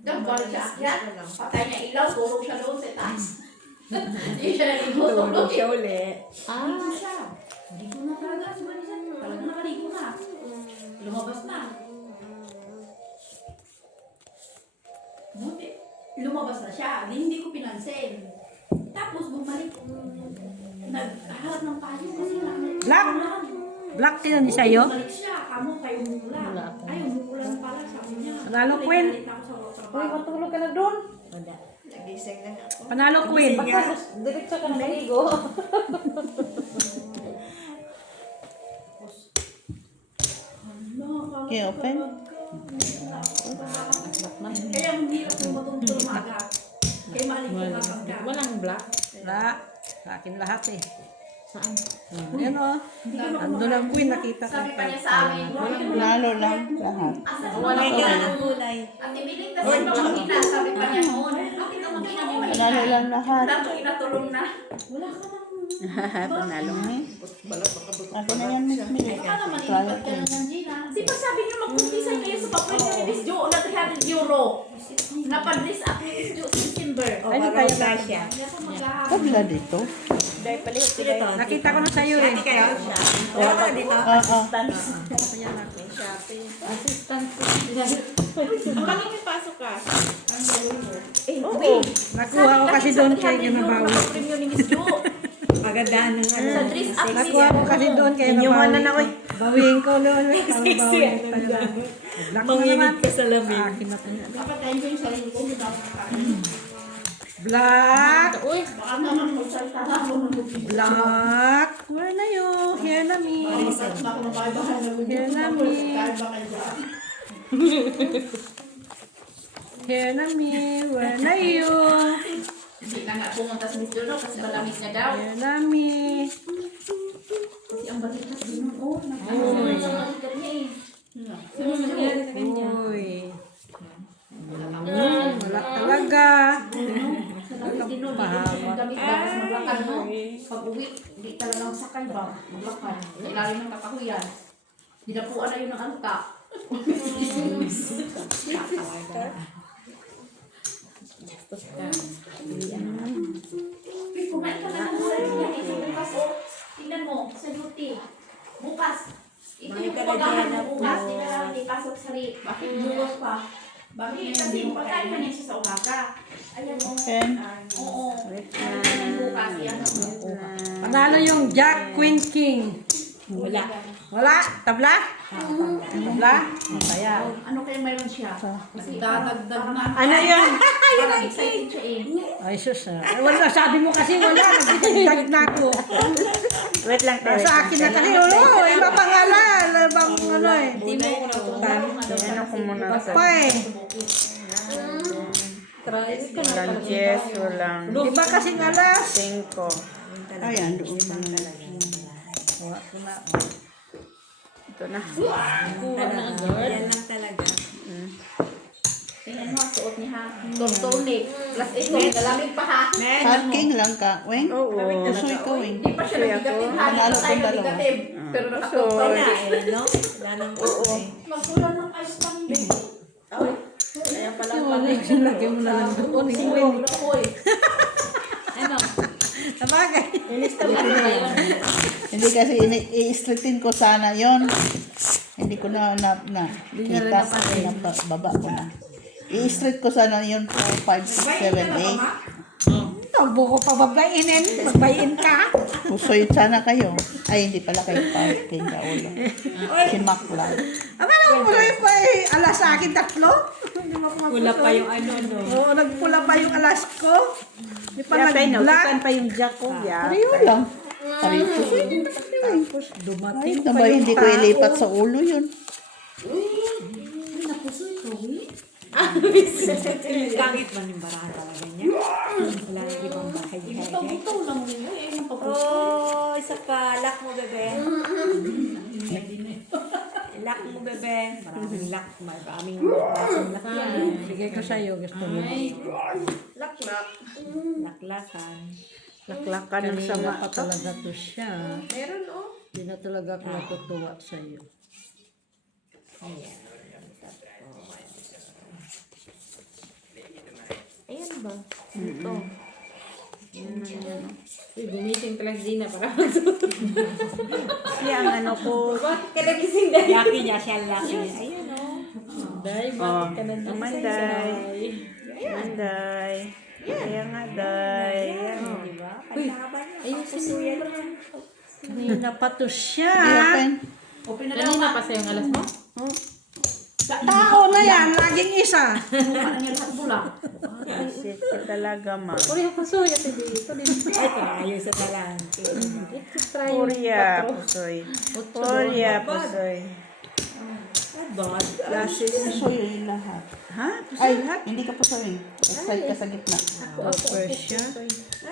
Gambal siya akyat. Patay niya ilaw, tulog siya doon sa taas. Hindi siya naligo-tulog. Tulog siya uli. Ligo siya. Ligo na talaga si Vanessa. Talaga nakaligo na. Lumabas na. Buti, lumabas na siya. Hindi ko pinansin. Tapos bumalik. Naghaharap ng payo kasi Black? Black yun ni sa'yo? Bumalik siya. Kamo kayo umulan. Ay, umulan pala. Sabi niya. Panalo, Queen. Balik na ako sa trabaho. Uy, matulog ka na doon. Wala. Nagising na ako. Panalo, Queen. Tapos, diretso ka na naligo. Okay, open. Kaya ang hirap yung matutulog umaga. Kaya maligo ka. Walang black. Wala. Sa akin lahat eh. Saan? Yan o. Andun ang Queen, nakita ko. Sabi pa niya sa amin, Nalo lang lahat. walang Kaya ng kulay. At ibiling kasi ito mag-ina, sabi pa niya noon. Bakit ang mag-ina mo may Nalo lang lahat. Dato inatulong na. Wala ka nang... Panalo. Ako na yan, Miss Mili. Baka naman ilipat ka na ng Gina. Di ba sabi niyo mag-umpisa kayo sa papel niyo ni Miss Jo na 300 euro? Napadris up ni Miss Jo sa December. O, parang siya. Kaya pa mag-ahapon. Kabila dito. Dahil palihot ko dahil. Nakita ko na sa'yo eh. Ate kayo? Wala ka dito? Oo. Ang kanina may pasok ka. Oo. Nakuha ko kasi doon kay Ginabawi. Premium ni Miss Jo. Pagandaan ng ano. Sa dress up Nakuha ko kasi doon kay Inyuman na Ginabawi. na ko. Bawiin ko doon. Bawiin Black na Manginig naman. ka sa lamig. Akin na po. Dapat tayo ko yung sarili ko. Hindi ako makakain. Black. Uy, Baka naman magsalita na ako ng bubig. Black. Where na yun? Here na me. Ako na kaibahan na bubig. Here na me. Kaya ba kayo dyan? Here na me. Where na you? Hindi na nga pumunta sa Miss Jo kasi malamig na daw. Here na me. Kasi ang balikat din nun. Oh, nakakasunod sa balikat niya eh. Uy. Wala talaga. Salamat din nun. Hindi gamit ba? Kasi maglakad no. Pag uwi, hindi talagang sakay ba? Maglakad. Sa ilalim ng kakahuyan. Dinapuan na yun ng angka. Kumain ka na ng gulay niya. Bukas oh. Tingnan mo, sa duty. Bukas. Ito yung pagahan ng bukas. Hindi na lang ipasok sa rip. Bakit bukas pa? Bakit? Kasi yung pagkain na niya siya sa umaga. Ayan o. Pen. Oo. Ayan bukas. Yan. Panalo yung Jack, Queen, King. Wala. Wala? Tabla? Tabla? Kaya. Ano kaya mayroon siya? Kasi dadagdag na. Ano yun? Parang excited siya eh. Ay, sus. Wala, sabi mo kasi wala. Nagdagdag na ako. Wait lang tayo. Sa akin na kasi, iba pangalan. Ibang ano eh. Hindi mo ko napuntahan. Ano ko muna sa Pa eh. walang chess, walang Iba kasing alas. 5. Ayan, doon na lang. Ito na. Yan lang talaga. Tingnan mo, suot niya ha. Tortone. Plus ito, galamig pa ha. Parking lang ka, Weng? Oo. Usoy ko, Weng. Hindi pa siya nabigative ha. Panalo Hindi pa tayo kong dalawa. nabigative. Pero nakatulog Wala na. eh, no? Wala nang oo. Magkulang ng ice pang baby. Kaya pala Lagyan mo na lang doon. Siguro, hoy. Sabagay. Hindi kasi i-slitin ko sana yon. Hindi ko na kita. Baba ko na. I-straight ko sana yon 4, 5, 6, 7, 8. Huwag mo ko pababainin. Magbayin ka. Pusoy sana kayo. Ay, hindi pala kayo party na ulo. Si Maklan. Aba naman mo rin pa alas sa akin 3. Hindi mo ako Wala pa magpusoy. yung ano, no. Oo, nagpula pa yung alas ko. Hindi pa Kaya tayo nag-black. nautukan pa yung jack ko. Yeah. Pareho lang. Pareho. Pusoy din naman yun. Tapos Ay, dumating na pa ba yung hindi ko ilipat sa ulo yun? Kangit man yung barahan talaga niya. Wala nang ibang bahay. Ito lang ninyo. Yung papuso. Oh, isa pa. Lock mo, bebe. Lock mo, bebe. Maraming lock. Maraming klaseng lock yan. Bigay ko sa'yo. Gusto mo. Laklakan. Laklakan ng Kanina sama. pa talaga to siya. Meron Hindi na talaga ako natutuwa sa'yo. Ayan ba? Ito. Uy, gumising talaga si Gina para magsuot. Siya ang ano ko. Bakit ka nagising dahil? Lucky niya siya, lucky. Ayan, oh. Dahil, Oh, bakit ka nagising? Manday. Manday. Kaya nga, day. Ayan. Diba? Pagkakaban niya. Ayusin mo yan. Kanina pa to siya. Open. Open na daw. Kanina pa sa'yo ang alas mo? Tao na yan. Laging isa. Mukha na niya lahat bulak. Shit ka talaga, ma. Uri ang pasuya si dito. Ay, ayos sa talante. Try Purya, pusoy. Purya, pusoy. Not bad. Lashes. Pusoy lahat. Ha? Ay, hindi ka pusoy. Excited ka sa gitna. Offer siya.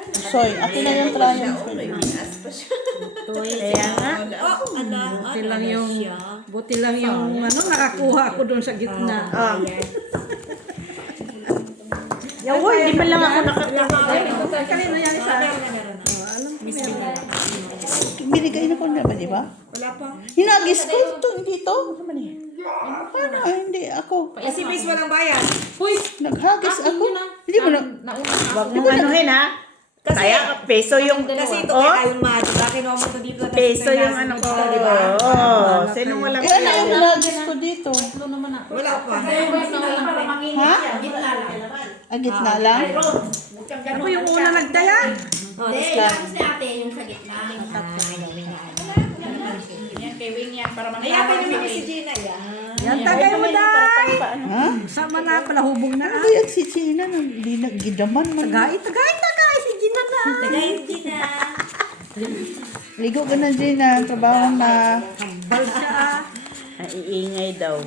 Pusoy. Ako na yung triangle. Kaya nga. Oh, ano? Buti lang yung, ano, nakakuha ako doon sa gitna. Oh. Yawoy, di man lang ako Kanina yan isa. Binigay na ko na ba, di ba? Wala pa. Hinagis ko ito, dito. Ano man eh? Paano? Ay, hindi. Ako. Kasi base walang bayan. Uy! Naghagis ako. Hindi mo na. Nauna. Huwag mong anuhin, ha? Kasi, Kaya, peso yung... kasi ito Oh, kaya yung mad. Bakit mo ito dito? peso yung ano ko. Oo. Sino walang Eh, ano yung hinagis ko dito? Tatlo naman na. Wala pa. Para manginig Ha? siya. Gitna lang. Ang gitna lang? Ako yung una nagdaya. Hindi, tapos ni ate yung sa gitna. Yan kay Wing yan para Ay, ate namin si Gina. Yan. Yan, tagay mo day. Ha? Sama na, palahubog na. Ano yan si China? Hindi na gidaman man. Tagay. Si Gina na. Tagay, Gina. Ligo ka na, Gina. Trabaho na. Bal siya. Ang iingay daw.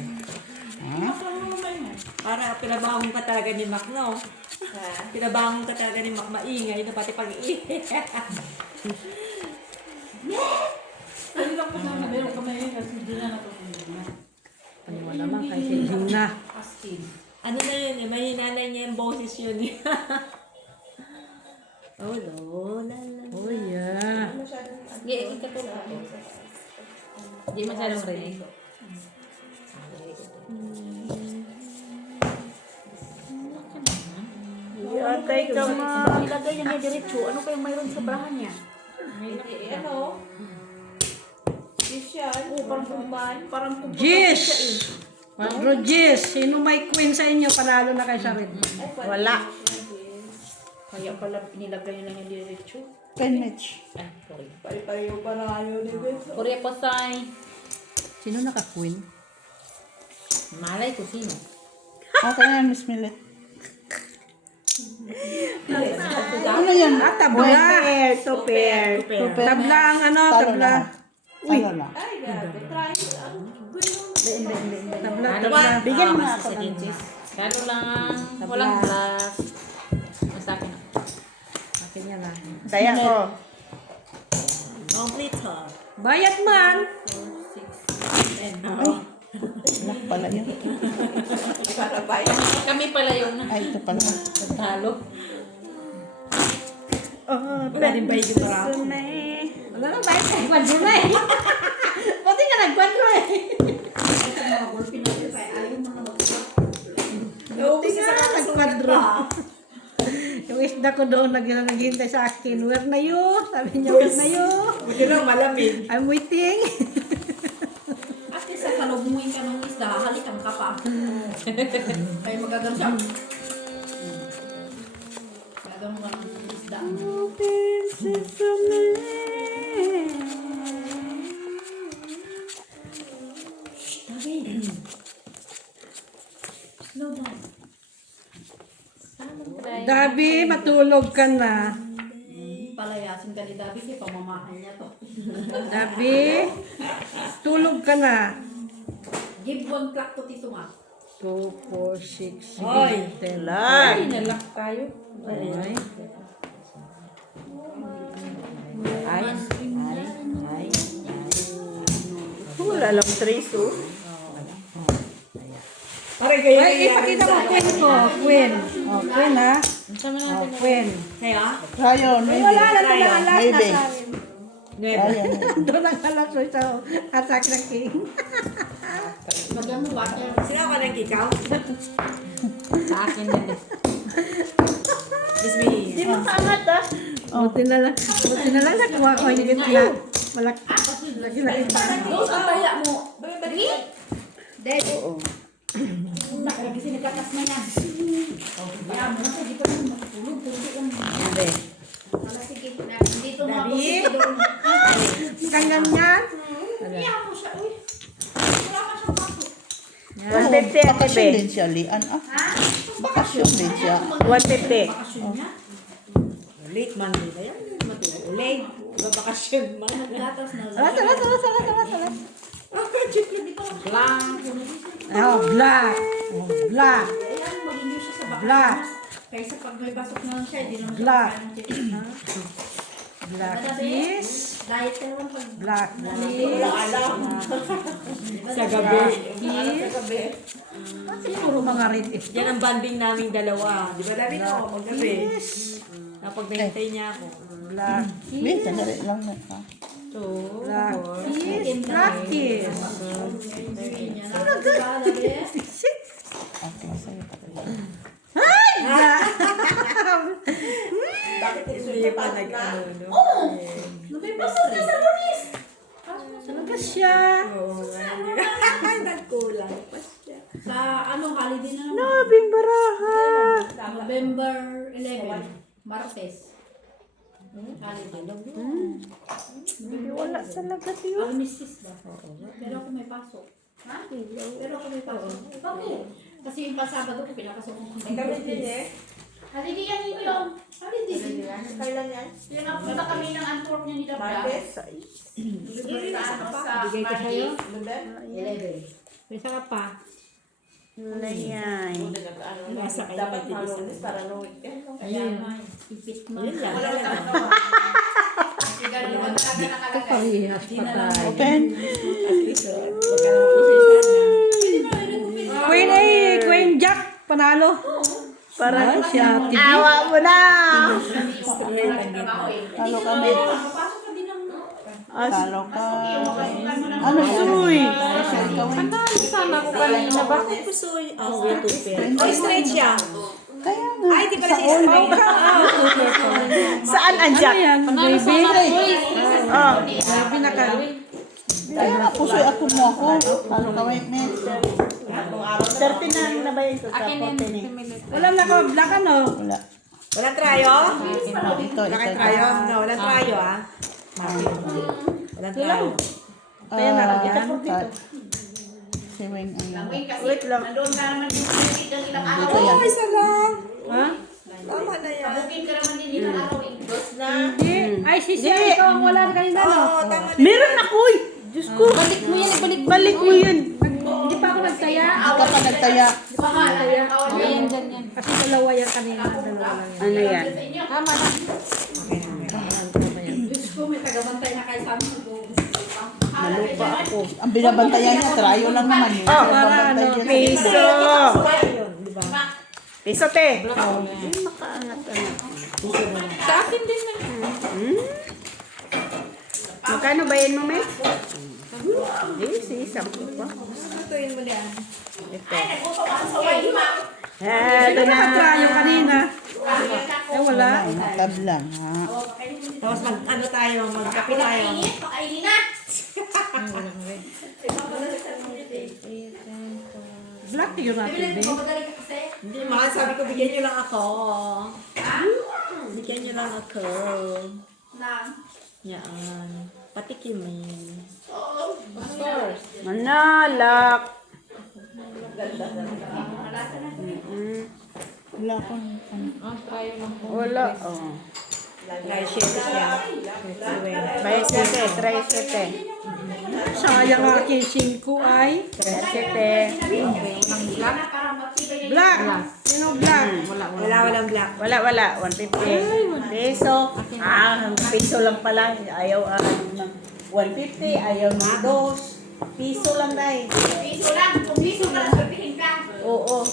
Para pinabangon ka talaga ni Mac, no? Pinabangon ka talaga ni Mac, maingay na pati pag-iingay. Ay, lang po sana meron kami kasi hindi na natutulog. Ano mo naman kay si Gina. Askin. Ano na yun eh, mahinanay niya yung boses yun eh. Oh, lola. Oh, yeah. Hindi, ikatulog ako. Hindi masyadong rinig. Atay ka, ma. Ilagay niya niya diretso. Ano kayong mayroon sa brahan niya? Ano? Oh, parang kumban. Parang kumban. Jis. Pedro Jis. Sino may queen sa inyo? Panalo na kayo sa red. Wala. Kaya pala nilagay niya niya diretso. Pen match. Ay, sorry. Pari-pareho pa na ayaw ni Benzo. Korea po say. Sino naka-queen? Malay ko sino. Okay na yan, Miss Millet. Ano yan? Ah, tabla. Pair, to pair. Tabla ang ano, Talo tabla. na. Talo na. Tabla. Bigyan mo na ako ng Kano lang. Walang black. Sa akin. Akin yan ah. Kaya ko. Complete ha. Bayad man. Black pala yun. Kami pala yung Ay, ito pala. talo. Wala din ba yung para? Wala na bayad kay Kwadro na eh. Pati nga nagkwadro eh. Naubos sa Nagkwadro. Yung isda ko doon naghihintay sa akin. Where na you? Sabi niya, where na you? Buti lang malamig. I'm waiting. At least sa salubungin ka ng isda, halikan ka pa. Kaya magagano siya. Magagano ka ng isda. Slow down. Dabi, matulog ka na. Palayasin ka ni Dabi, kaya pamamahan niya to. Dabi, tulog ka na. Give 1 clock to Tito Ma. 2, 4, 6, 7, Hoy! 10. Ay, nalak tayo. Ay. Wala lang trace, oh. Parang kayo Ay, ipakita mo queen ko. Queen. Oh, queen ha. Oh, queen. Kaya? Rayon, Ay, maybe. wala na lang alas Maybe. na sa akin. Rayon. Doon ang alas sa attack ng king. Magyan mo ba? Sino ka ng kikaw? Sa akin din. Miss Me. Di ba kaangat ah? Buti na lang nakuha ko yung gitna. Malaki. Laki-laki pa. Doon ang taya mo. Dali. Dali. Kasi nagkakas na yan. Kaya mo na, hindi pa rin matulog. Tulog ang Hindi. sige. Dito mo ako sige doon. Ganyan yan. Kaya mo siya. Uy. Wala ka siyang pasok. 150 ate Bakasyon be. din siya, Lian. Ah, bakasyon din siya. 150. Bakasyon niya. Late Monday ba yan? Late. Babakasyon man. Naggatas na lang. Salat. Blank. Oh, black. Oh, black. Ayan, mag-renew siya sa bakasyon. Black. Kaysa pag may pasok na lang siya, hindi naman siya Black. kakain ng chicken. Black Madami. is. Diet ka naman pag Black Sa gabi. Siguro mga red is. Yan ang banding naming dalawa. Di ba David? Oo, maggabi. Kapag nahintay niya ako. Black Wait, sandali lang na. Ha? Black is. Black is. Okay, sa'yo. Bakit hindi pa nag-ano, no? may pasok na sa lunis. Talaga siya. Oo, nagkulang pa siya. Sa ano, holiday na naman. Nabing baraha. November 11, Martes. Holiday. Wala talaga tiyo. Armistice ba? Pero ako may pasok. Ha? Pero ako may pasok. Bakit? Kasi yung pasabado ko, pinapasok ko. Holiday yan yung holiday. Kailan yan? Yung napunta kami ng Antwerp niya ni Dabra. Bigay ko sa'yo. 11. Isa ka pa. Ayan. Nasa kayo pagtitis. Para no weekend. Ayun. Ipit mo. Yun lang. Kasi ganun naman talaga nakalagay. Parehas pa tayo. Open. At least, wag ka naman position na. Queen A. Queen Jack. Panalo. Para siya. awa mo na. Talo kami. Papasok ka din ng Talo ka. Ano, suy? Sana ko kanina. Bakit ko so, way too fair. Oh, straight siya. Kaya nga. Ay, di pala siya straight. Saan ang jack? Yan, baby. Oh. Baby na ka. Kaya nga, pusoy ako mo ako. Talo ka, wait, next. 30 na ba yun sa Akin yan. 40 Wala na ko. Black ano? Wala. Walang trayo? Ito, Wala kang ito. trayo? No, walang trayo, ah. Walang trayo. Kaya na lang yan. Si Wing, ano. Wait lang. Nandun ka naman din sa ng ilang araw. Dito yan. Oh, isa lang. Ha? Tama na yan. Bukid ka naman din ilang araw. Hindi. Ay, si Sia. Ikaw ang wala na kanina, no? Oo, tama na. Meron ako eh. Diyos ko. Balik mo yan. Balik mo yun. Hindi pa ako nagtaya. Hindi ka pa nagtaya. Bahala yan. Ayan, dyan yan. Kasi dalawa yan kanina. Dalawa lang yan. Ano yan? Tama na. Diyos ko, may tagabantay na kayo sa amin. Nalupa ako. Ang binabantayan niya, trayo lang naman yun. Oh, Binabantayan niya sa Piso. Yun, di ba? Piso te. Sa akin din na. Magkano ba yun mo, May? Isa po pa. Lutuin mo yan. Ito na. Nakatrayo kanina. Ay, wala. Tablang, ha? Tapos ano tayo, magkape tayo. Pakainin na! Black yun natin, Bibili be. ko madali ka kasi. Hindi, mahal, sabi ko, bigyan nyo lang ako. Bigyan nyo lang ako. Yan. Patikimin. Manalak. Wala akong Wala. Oh. Try share siya. Try sete. Sayang ang aking 5 ay Try sete. black. Sino black? Walang black. Wala. 150. Peso. Piso lang pala. Ayaw 150. Ayaw ng 2. Piso lang na eh. Piso lang. Kung piso ka lang, sabihin ka. Oo.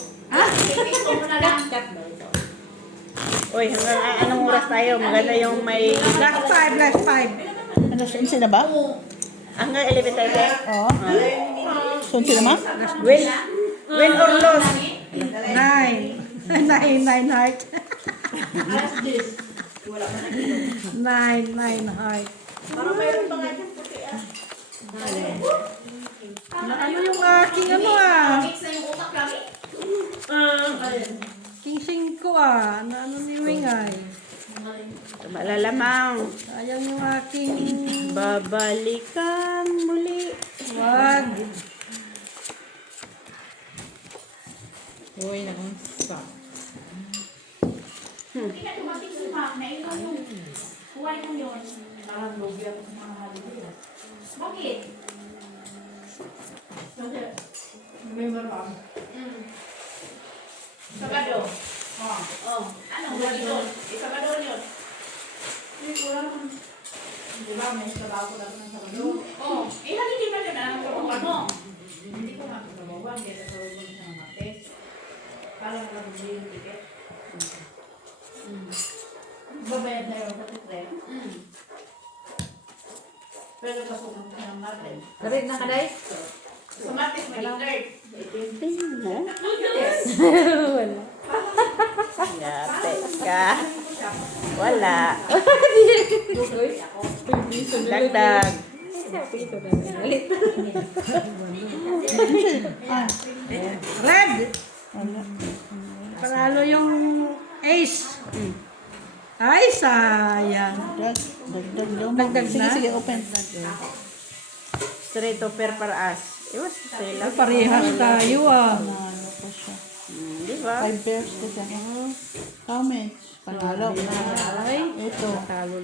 Piso mo na lang. Uy, hanggang anong oras tayo? Maganda yung may... Black 5. Ano, sunsi na ba? Hanggang 11 tayo, be? Oo. Sunsi na ma? Win or lose? 9 heart. 9 heart. Ano yung aking Mix na yung utak kami. King 5 ano ni Wingay? Malalamang. Sayang yung aking Babalikan muli. wag. Uy, nakunsa. Hindi ka tumating si Ma'am. Nainom yung kuway mo yun. Parang lobby ako sa mga halilira. Bakit? Remember, Ma'am? Sabado. Anong wali doon? Sabado yun. Di ba, may trabaho ko lang ng Sabado? Oo. Hindi ba yun? Anong trabaho mo? Hindi ko nga trabaho. Kaya sa trabaho ko sa Martes. Para nakabili yung ticket. Babayad na yun sa ticket. Pero pasok mo sa Martes. Narid na ka, Day? Sa Martes, may alert. Tingnan mo. Yate ka. Wala. Dagdag. Red. Panalo yung ace. Ay, sayang. Dagdag daw. Dagdag Sige, na? sige, open. Straight to pair para us. Iwas, sila. Parehas tayo Panalo ko siya. Di ba? 5 pairs kasi ako. How much? Panalo. Ito.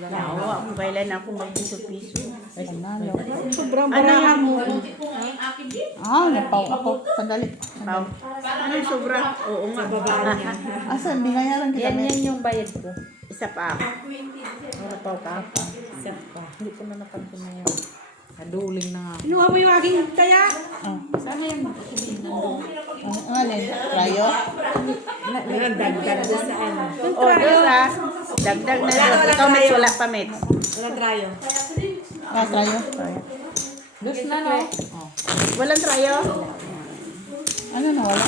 Nawa, kailan ako magpiso-piso. Panalo. Sobrang Ano barahan mo. Hindi ko nga yung akin din. Napaw ako. Sandali. Pao. Ano sobra? Oo nga. Asan? Binayaran kita. Yan yung bayad ko. Isa pa ako. Napaw ka. Isa pa. Hindi ko na napansin na yun. Kaduling na nga. Kinuha mo yung aking kaya? Sana yung Ang alin? Rayo? Dagdag doon sa ano. O, doon ha. Dagdag na lang. Ikaw may wala pa, Mets. Walang trayo. Rayo? dos na, no? Walang trayo? Ano na wala?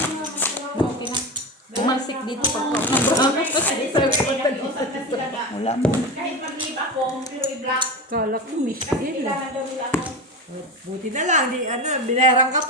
Okay na. Bumalsik dito pag Wala mo. Kahit mag-leave ako, pero i-block. Kala ko miskin. Kailangan daw nila ako. Buti na lang, binayaran ka pa.